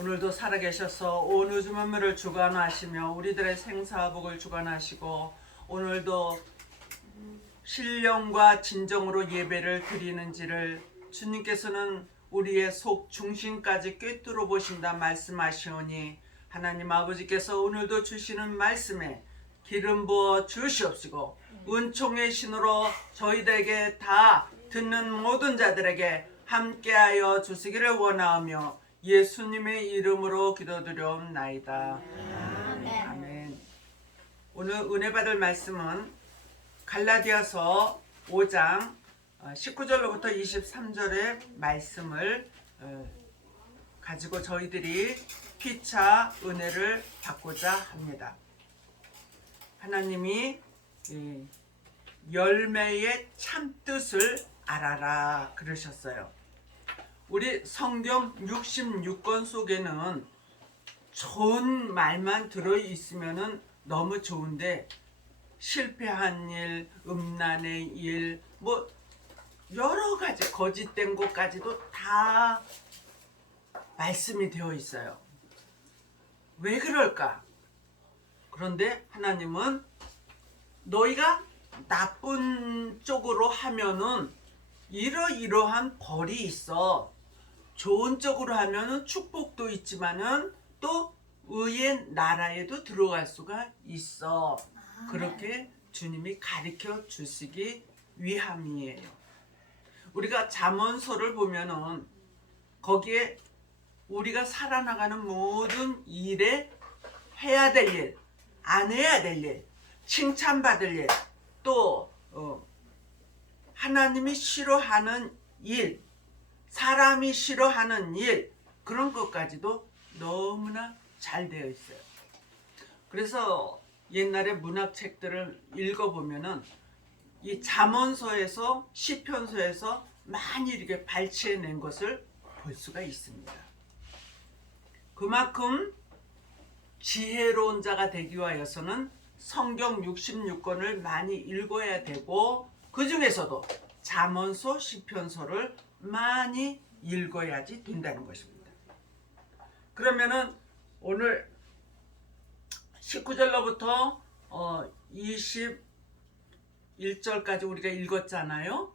오늘도 살아계셔서 온 우주 만물을 주관하시며 우리들의 생사복을 주관하시고 오늘도 신령과 진정으로 예배를 드리는지를 주님께서는 우리의 속 중심까지 꿰뚫어 보신다 말씀하시오니 하나님 아버지께서 오늘도 주시는 말씀에 기름 부어 주시옵시고 은총의 신으로 저희들에게 다 듣는 모든 자들에게 함께하여 주시기를 원하오며 예수님의 이름으로 기도드려옵나이다. 아멘. 오늘 은혜 받을 말씀은 갈라디아서 5장 19절로부터 23절의 말씀을 가지고 저희들이 피차 은혜를 받고자 합니다. 하나님이 열매의 참뜻을 알아라 그러셨어요. 우리 성경 66권 속에는 좋은 말만 들어있으면 너무 좋은데 실패한 일, 음란의 일, 뭐 여러 가지 거짓된 것까지도 다 말씀이 되어 있어요. 왜 그럴까? 그런데 하나님은 너희가 나쁜 쪽으로 하면은 이러이러한 벌이 있어. 좋은 쪽으로 하면은 축복도 있지만은 또 의의 나라에도 들어갈 수가 있어. 그렇게 주님이 가르쳐 주시기 위함이에요. 우리가 잠언서를 보면은 거기에 우리가 살아나가는 모든 일에 해야 될 일, 안 해야 될 일, 칭찬받을 일, 또 하나님이 싫어하는 일, 사람이 싫어하는 일, 그런 것까지도 너무나 잘 되어 있어요. 그래서 옛날에 문학책들을 읽어보면은 이 잠언서에서 시편서에서 많이 이렇게 발췌해낸 것을 볼 수가 있습니다. 그만큼 지혜로운 자가 되기 위하여서는 성경 66권을 많이 읽어야 되고 그 중에서도 잠언서, 시편서를 많이 읽어야지 된다는 것입니다. 그러면은 오늘 19절로부터 21절까지 우리가 읽었잖아요.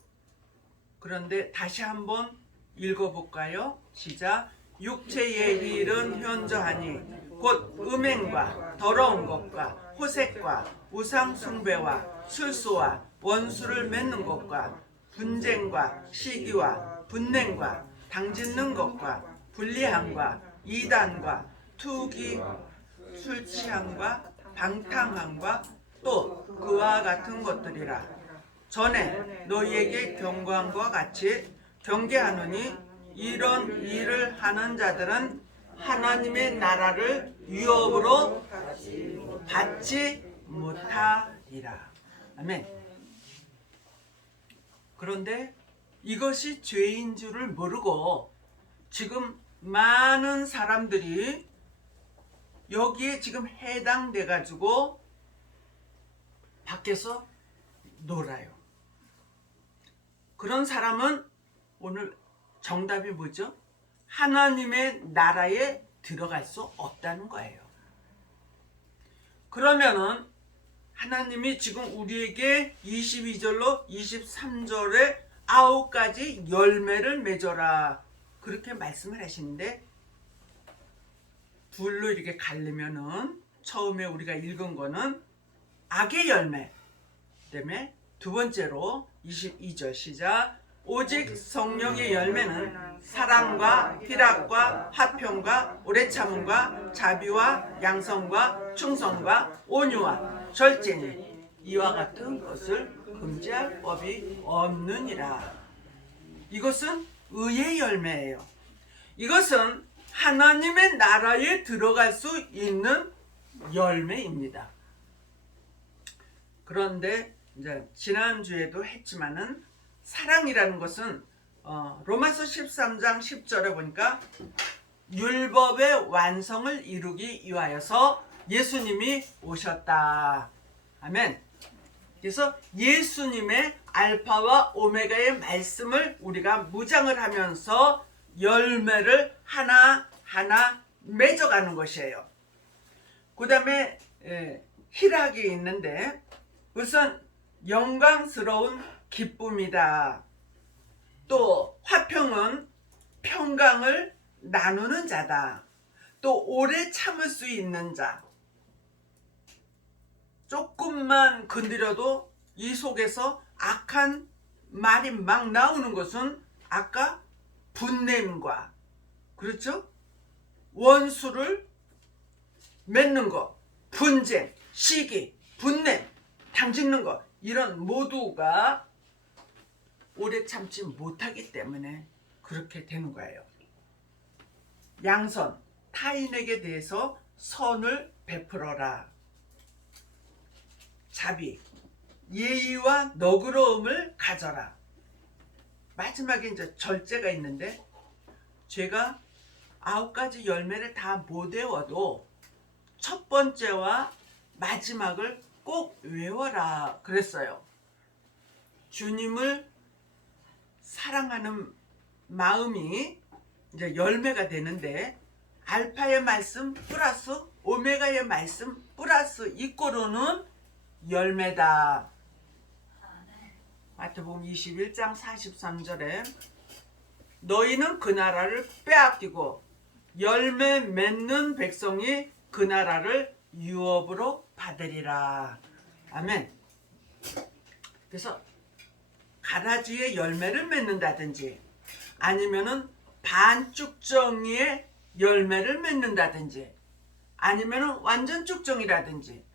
그런데 다시 한번 읽어볼까요? 시작. 육체의 일은 현저하니 곧 음행과 더러운 것과 호색과 우상 숭배와 술수와 원수를 맺는 것과 분쟁과 시기와 분냉과 당짓는 것과 불리함과 이단과 투기 술 취함과 방탕함과 또 그와 같은 것들이라. 전에 너희에게 경고함과 같이 경계하노니 이런 일을 하는 자들은 하나님의 나라를 유업으로 받지 못하리라. 아멘. 그런데 이것이 죄인 줄을 모르고 지금 많은 사람들이 여기에 지금 해당돼 가지고 밖에서 놀아요. 그런 사람은 오늘 정답이 뭐죠? 하나님의 나라에 들어갈 수 없다는 거예요. 그러면은 하나님이 지금 우리에게 22절로 23절에 9가지 열매를 맺어라 그렇게 말씀을 하시는데 둘로 이렇게 갈리면은 처음에 우리가 읽은 거는 악의 열매, 그다음에 두 번째로 22절 시작. 오직 성령의 열매는 사랑과 희락과 화평과 오래 참음과 자비와 양성과 충성과 온유와 절제니 이와 같은 것을 금지할 법이 없느니라. 이것은 의의 열매예요. 이것은 하나님의 나라에 들어갈 수 있는 열매입니다. 그런데 이제 지난주에도 했지만은 사랑이라는 것은 로마서 13장 10절에 보니까 율법의 완성을 이루기 위하여서 예수님이 오셨다. 아멘. 그래서 예수님의 알파와 오메가의 말씀을 우리가 묵상을 하면서 열매를 하나하나 맺어가는 것이에요. 그 다음에 희락이 있는데 우선 영광스러운 기쁨이다. 또 화평은 평강을 나누는 자다. 또 오래 참을 수 있는 자. 조금만 건드려도 이 속에서 악한 말이 막 나오는 것은 아까 분냄과, 그렇죠? 원수를 맺는 거, 분쟁, 시기, 분냄, 당짓는 거, 이런 모두가 오래 참지 못하기 때문에 그렇게 되는 거예요. 양선, 타인에게 대해서 선을 베풀어라. 자비, 예의와 너그러움을 가져라. 마지막에 이제 절제가 있는데, 제가 9가지 열매를 다 못 외워도 첫 번째와 마지막을 꼭 외워라 그랬어요. 주님을 사랑하는 마음이 이제 열매가 되는데, 알파의 말씀 플러스 오메가의 말씀 플러스 이꼬르는 열매다. 마태복음 21장 43절에 너희는 그 나라를 빼앗기고 열매 맺는 백성이 그 나라를 유업으로 받으리라. 아멘. 그래서 가라지의 열매를 맺는다든지 아니면은 반쭉정이의 열매를 맺는다든지 아니면은 완전 쭉정이라든지,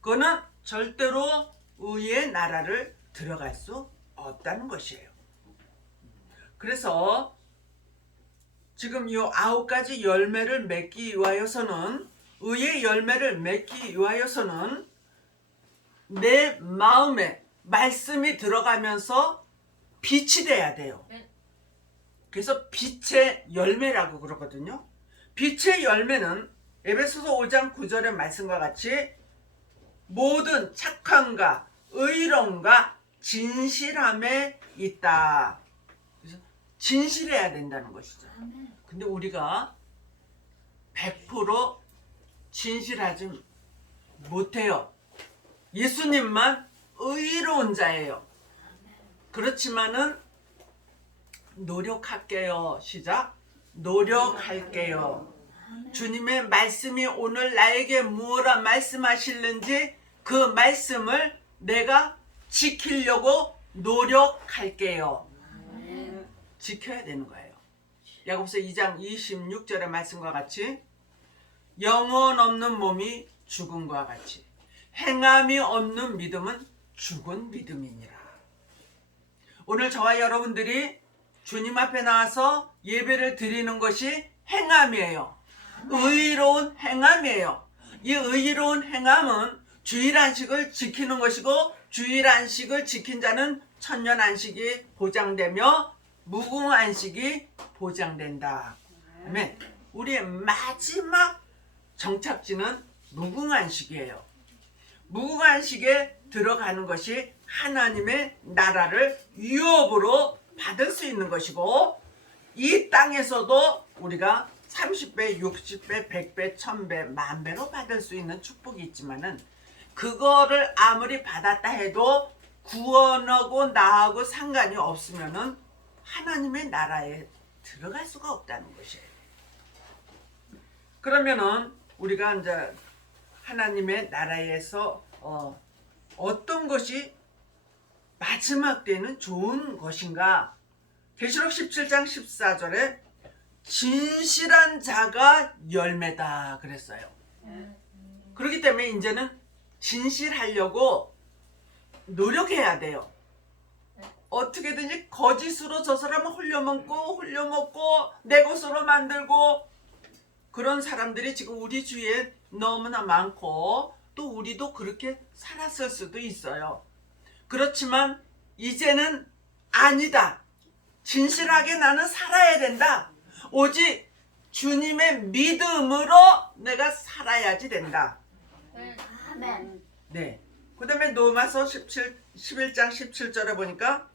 그거는 절대로 의의 나라를 들어갈 수 없다는 것이에요. 그래서 지금 이 9가지 열매를 맺기 위하여서는, 의의 열매를 맺기 위하여서는 내 마음에 말씀이 들어가면서 빛이 돼야 돼요. 그래서 빛의 열매라고 그러거든요. 빛의 열매는 에베소서 5장 9절의 말씀과 같이 모든 착함과 의로움과 진실함에 있다. 그래서 진실해야 된다는 것이죠. 근데 우리가 100% 진실하지 못해요. 예수님만 의로운 자예요. 그렇지만은 노력할게요. 시작. 노력할게요. 주님의 말씀이 오늘 나에게 무엇라 말씀하실는지 그 말씀을 내가 지키려고 노력할게요. 지켜야 되는 거예요. 야고보서 2장 26절의 말씀과 같이 영혼 없는 몸이 죽음과 같이 행함이 없는 믿음은 죽은 믿음이니라. 오늘 저와 여러분들이 주님 앞에 나와서 예배를 드리는 것이 행함이에요. 의로운 행함이에요. 이 의로운 행함은 주일 안식을 지키는 것이고, 주일 안식을 지킨 자는 천년 안식이 보장되며 무궁 안식이 보장된다. 아멘. 우리의 마지막 정착지는 무궁 안식이에요. 무궁 안식에 들어가는 것이 하나님의 나라를 유업으로 받을 수 있는 것이고, 이 땅에서도 우리가 30배, 60배, 100배, 1000배, 10,000배로 받을 수 있는 축복이 있지만은, 그거를 아무리 받았다 해도 구원하고 나하고 상관이 없으면은 하나님의 나라에 들어갈 수가 없다는 것이에요. 그러면은 우리가 이제 하나님의 나라에서 어떤 것이 마지막 때는 좋은 것인가? 계시록 17장 14절에 진실한 자가 열매다 그랬어요. 그렇기 때문에 이제는 진실하려고 노력해야 돼요. 어떻게든지 거짓으로 저 사람을 홀려먹고 내 것으로 만들고, 그런 사람들이 지금 우리 주위에 너무나 많고, 또 우리도 그렇게 살았을 수도 있어요. 그렇지만 이제는 아니다. 진실하게 나는 살아야 된다. 오직 주님의 믿음으로 내가 살아야지 된다. 아멘. 네. 그 다음에 로마서 11장 17절에 보니까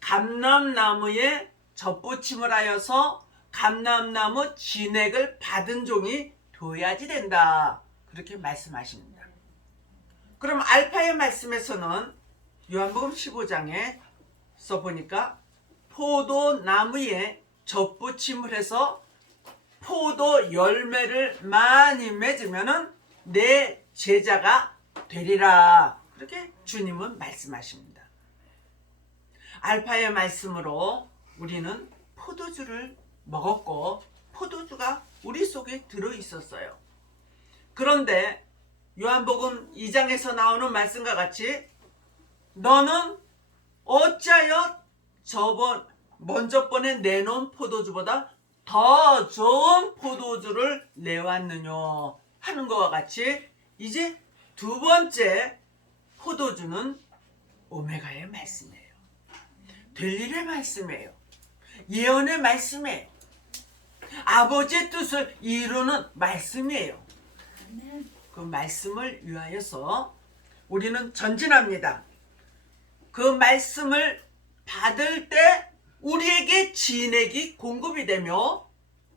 감람나무에 젖붙임을 하여서 감람나무 진액을 받은 종이 돼야지 된다. 그렇게 말씀하십니다. 그럼 알파의 말씀에서는 요한복음 15장에 써보니까 포도나무에 접붙임을 해서 포도 열매를 많이 맺으면은 내 제자가 되리라. 그렇게 주님은 말씀하십니다. 알파의 말씀으로 우리는 포도주를 먹었고 포도주가 우리 속에 들어 있었어요. 그런데 요한복음 2장에서 나오는 말씀과 같이 너는 어찌하여 먼저 번에 내놓은 포도주보다 더 좋은 포도주를 내왔느냐 하는 것과 같이 이제 두 번째 포도주는 오메가의 말씀이에요. 될 일의 말씀이에요. 예언의 말씀이에요. 아버지의 뜻을 이루는 말씀이에요. 그 말씀을 위하여서 우리는 전진합니다. 그 말씀을 받을 때 우리에게 진액이 공급이 되며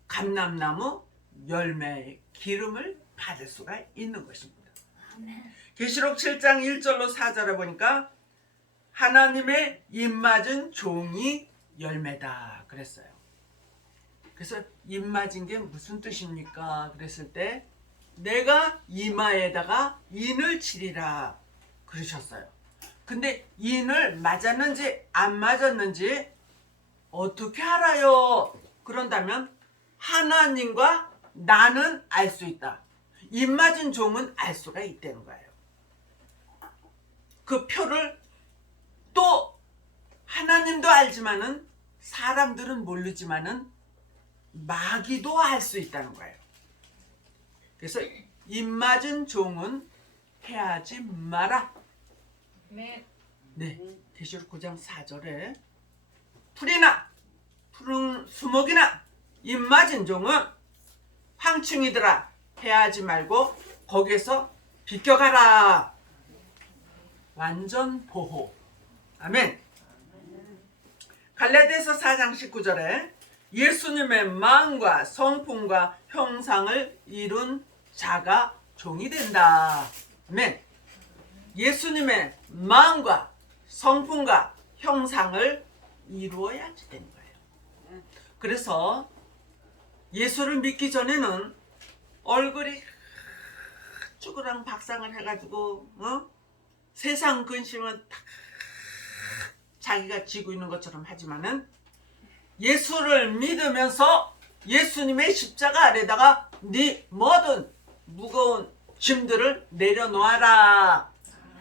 감람나무 열매의 기름을 받을 수가 있는 것입니다. 계시록 7장 1절로 4절에 보니까 하나님의 입맞은 종이 열매다 그랬어요. 그래서 입맞은 게 무슨 뜻입니까? 그랬을 때 내가 이마에다가 인을 치리라 그러셨어요. 근데 인을 맞았는지 안 맞았는지 어떻게 알아요? 그런다면 하나님과 나는 알 수 있다. 입맞은 종은 알 수가 있다는 거예요. 그 표를 또 하나님도 알지만은 사람들은 모르지만은 마귀도 알 수 있다는 거예요. 그래서 입맞은 종은 해하지 마라. 네. 계시록 9장 4절에 풀이나 푸른 수목이나 입맞은 종은 황충이더라 해하지 말고 거기에서 비껴가라. 완전 보호. 아멘. 갈라디아서 4장 19절에 예수님의 마음과 성품과 형상을 이룬 자가 종이 된다. 아멘. 예수님의 마음과 성품과 형상을 이루어야지 되는 거예요. 그래서 예수를 믿기 전에는 얼굴이 쭈그랑 박상을 해가지고 세상 근심은 다 자기가 지고 있는 것처럼 하지만은 예수를 믿으면서 예수님의 십자가 아래다가 네 모든 무거운 짐들을 내려놓아라.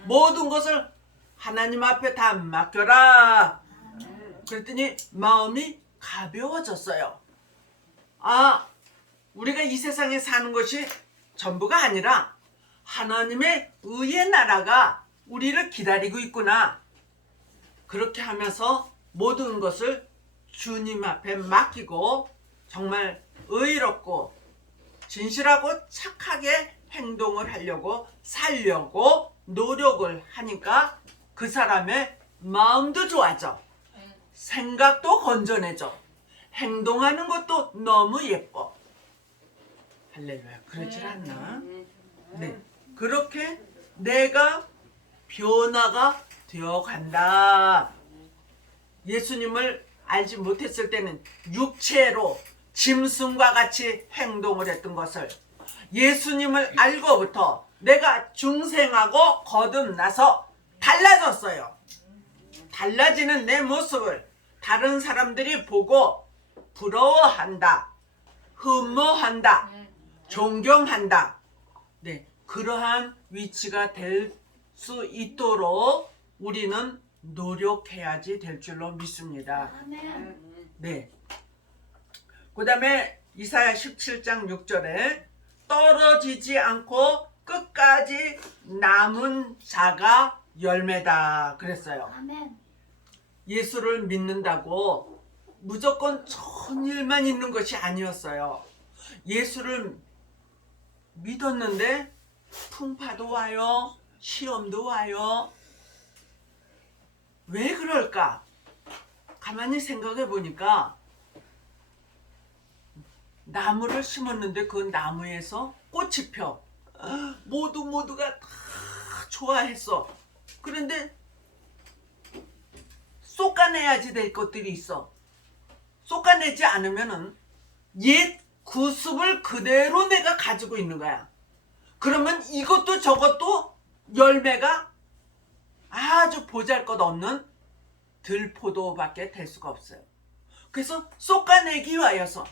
모든 것을 하나님 앞에 다 맡겨라. 그랬더니 마음이 가벼워졌어요. 아, 우리가 이 세상에 사는 것이 전부가 아니라 하나님의 의의 나라가 우리를 기다리고 있구나. 그렇게 하면서 모든 것을 주님 앞에 맡기고 정말 의롭고 진실하고 착하게 행동을 하려고 살려고 노력을 하니까 그 사람의 마음도 좋아져. 생각도 건전해져. 행동하는 것도 너무 예뻐. 할렐루야. 그렇지 않나? 네. 그렇게 내가 변화가 되어 간다. 예수님을 알지 못했을 때는 육체로 짐승과 같이 행동을 했던 것을 예수님을 알고부터 내가 중생하고 거듭나서 달라졌어요. 달라지는 내 모습을 다른 사람들이 보고 부러워한다, 흠모한다, 존경한다. 네, 그러한 위치가 될 수 있도록 우리는 노력해야지 될 줄로 믿습니다. 네. 그 다음에 이사야 17장 6절에 떨어지지 않고 끝까지 남은 자가 열매다 그랬어요. 예수를 믿는다고 무조건 좋은 일만 있는 것이 아니었어요. 예수를 믿었는데 풍파도 와요. 시험도 와요. 왜 그럴까? 가만히 생각해 보니까 나무를 심었는데 그 나무에서 꽃이 펴. 모두가 다 좋아했어. 그런데 솎아내야지 될 것들이 있어. 솎아내지 않으면은 옛 구습을 그대로 내가 가지고 있는 거야. 그러면 이것도 저것도 열매가 아주 보잘것없는 들포도밖에 될 수가 없어요. 그래서 솎아내기 위하여서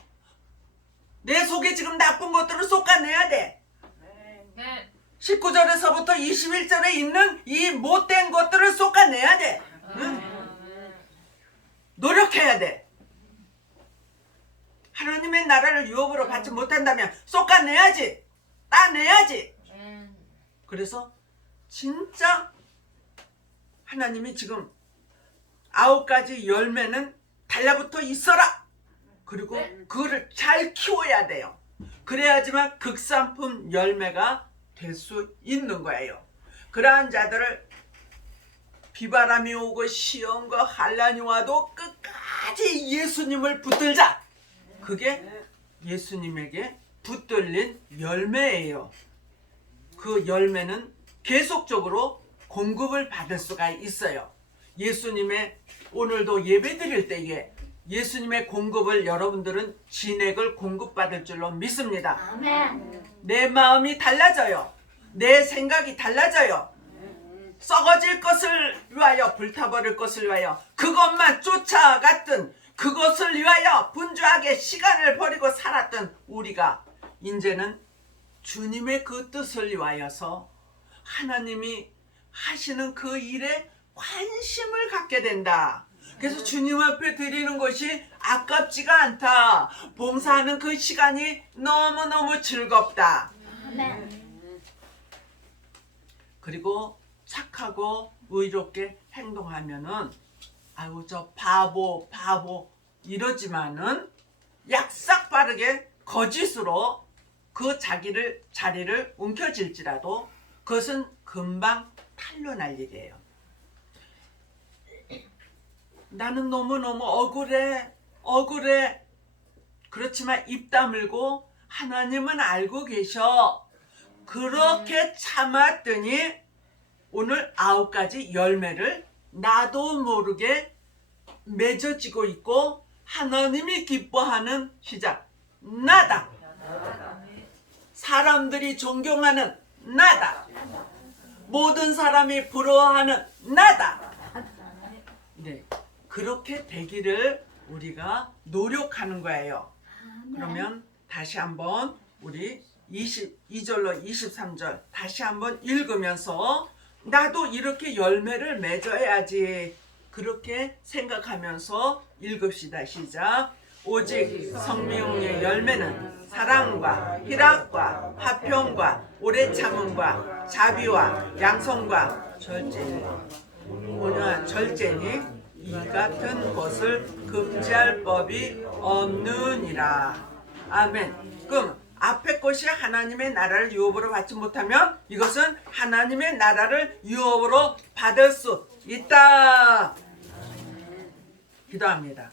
내 속에 지금 나쁜 것들을 솎아내야 돼. 네. 19절에서부터 21절에 있는 이 못된 것들을 솎아내야 돼. 응? 노력해야 돼. 하나님의 나라를 유업으로 받지 못한다면 솎아내야지. 따내야지. 그래서 진짜 하나님이 지금 9가지 열매는 달라붙어 있어라. 그리고 그거를 잘 키워야 돼요. 그래야지만 극산품 열매가 될 수 있는 거예요. 그러한 자들을 비바람이 오고 시험과 환란이 와도 끝까지 예수님을 붙들자. 그게 예수님에게 붙들린 열매예요. 그 열매는 계속적으로 공급을 받을 수가 있어요. 예수님의 오늘도 예배 드릴 때에 예수님의 공급을 여러분들은 진액을 공급받을 줄로 믿습니다. 아멘. 내 마음이 달라져요. 내 생각이 달라져요. 썩어질 것을 위하여 불타버릴 것을 위하여 그것만 쫓아갔던 그것을 위하여 분주하게 시간을 버리고 살았던 우리가 이제는 주님의 그 뜻을 위하여서 하나님이 하시는 그 일에 관심을 갖게 된다. 그래서 주님 앞에 드리는 것이 아깝지가 않다. 봉사하는 그 시간이 너무너무 즐겁다. 아멘. 그리고 착하고 의롭게 행동하면은 아유 저 바보 이러지만은 약삭 빠르게 거짓으로 그 자리를 움켜쥘지라도 그것은 금방 탈로 날 일이에요. 나는 너무너무 억울해. 그렇지만 입 다물고 하나님은 알고 계셔. 그렇게 참았더니 오늘 9가지 열매를 나도 모르게 맺어지고 있고 하나님이 기뻐하는 시작. 나다. 사람들이 존경하는 나다. 모든 사람이 부러워하는 나다. 네, 그렇게 되기를 우리가 노력하는 거예요. 그러면 다시 한번 우리 22절로 23절 다시 한번 읽으면서 나도 이렇게 열매를 맺어야지 그렇게 생각하면서 읽읍시다. 시작. 오직 성령의 열매는 사랑과 희락과 화평과 오래 참음과 자비와 양성과 온유한 절제니 이 같은 것을 금지할 법이 없느니라. 아멘. 그럼 앞에 것이 하나님의 나라를 유업으로 받지 못하면 이것은 하나님의 나라를 유업으로 받을 수 있다. 기도합니다.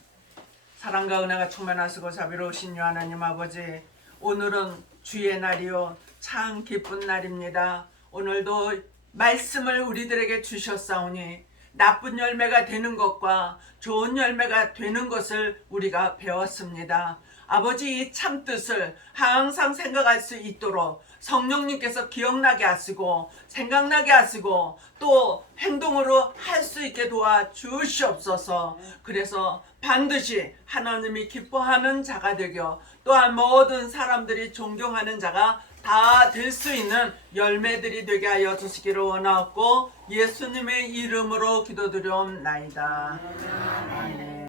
사랑과 은혜가 충만하시고 자비로우신 하나님 아버지, 오늘은 주의 날이요 참 기쁜 날입니다. 오늘도 말씀을 우리들에게 주셨사오니 나쁜 열매가 되는 것과 좋은 열매가 되는 것을 우리가 배웠습니다. 아버지, 이 참뜻을 항상 생각할 수 있도록 성령님께서 기억나게 하시고 생각나게 하시고 또 행동으로 할 수 있게 도와주시옵소서. 그래서 반드시 하나님이 기뻐하는 자가 되고 또한 모든 사람들이 존경하는 자가 다 될 수 있는 열매들이 되게 하여 주시기를 원하옵고 예수님의 이름으로 기도드리옵나이다. 아멘.